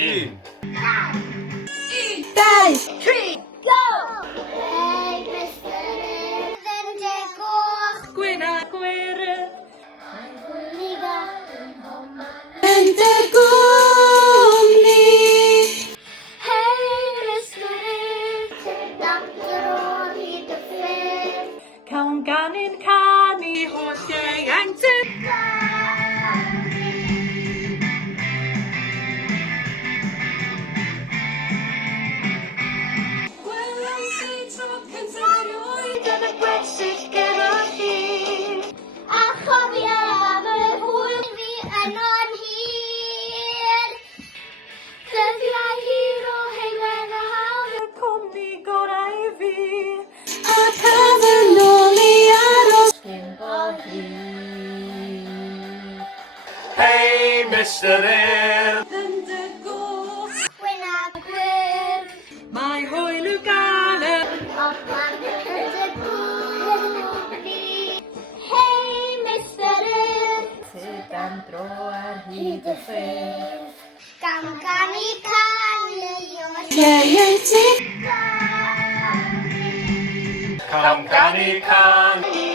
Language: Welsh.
in. That is Three, go! Hey, Mr. Then take off. Gwena gwere Liga. yn dy gwmni. Hey, Mr. Doctor o'r hyd y ffyrdd. Cawn ganyn canu hollau anghyr. Gwelwn si tro cyntaf erioed yn y gwersyll geroch chi. A chofio am y hwyl fi yn o'n hir. Dyddiau hir o heilwen a hawdd. Y cwmni gorau fi. A cyfyn nôl i aros cyn bo hir. Hey, Mr. Urdd. Yn dy gwch Gwyn a gwyrdd. mae hwyl i'w gael y O pan yn dy gwmni. Hey, Mr. sydd am dro ar hyd y ffyrdd. Gam gan i canu o'r Ieuenctid Come, Connie, Connie.